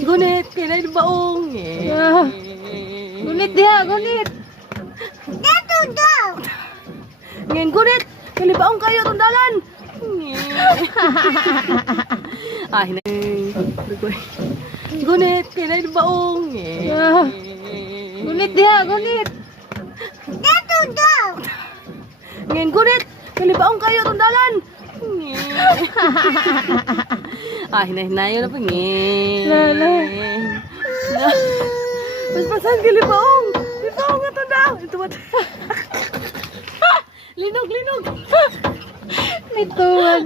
Gunit, kailan baong Gunit dia, gunit. Dito daw. Ngayon gunit, kailan baong kayo tundalan. Gunit, kailan baong Gunit dia, gunit. Dito daw. Ngayon gunit, kailan baong kayo tundalan. Hinay-hinayo na po Lala. Mas pasan kailan baong. Baong nga tundaw. Ito ba? Linog, linog. Nituan.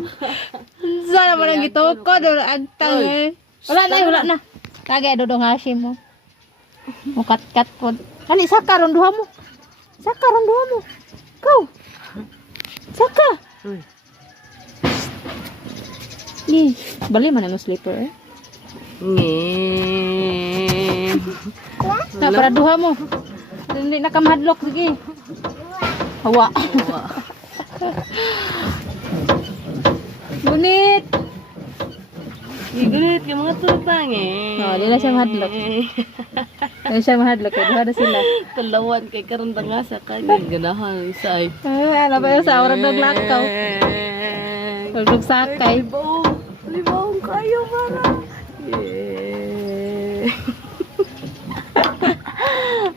Sana mo nang gito ko do agtang eh. Wala na, wala na. Kage dodong Hashim mo. Mukat-kat po. Ani saka ron duha mo. Saka ron duha mo. Go. Saka. Uy. Ni, bali man ang slipper eh. Na para duha mo. Hindi na ka mahadlok sige. Hawa. Gunit. Gunit, yung mga tutang Oh, di na siya mahadlok. Di siya mahadlok. Duha na sila. Kalawan kay karanda nga sa kanya. Ganahan sa ay. Ano ba yung sa oras ng lakaw? Huwag sakay. Libong kayo para.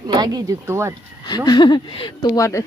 Lagi jud tuwad, no? Tuwad.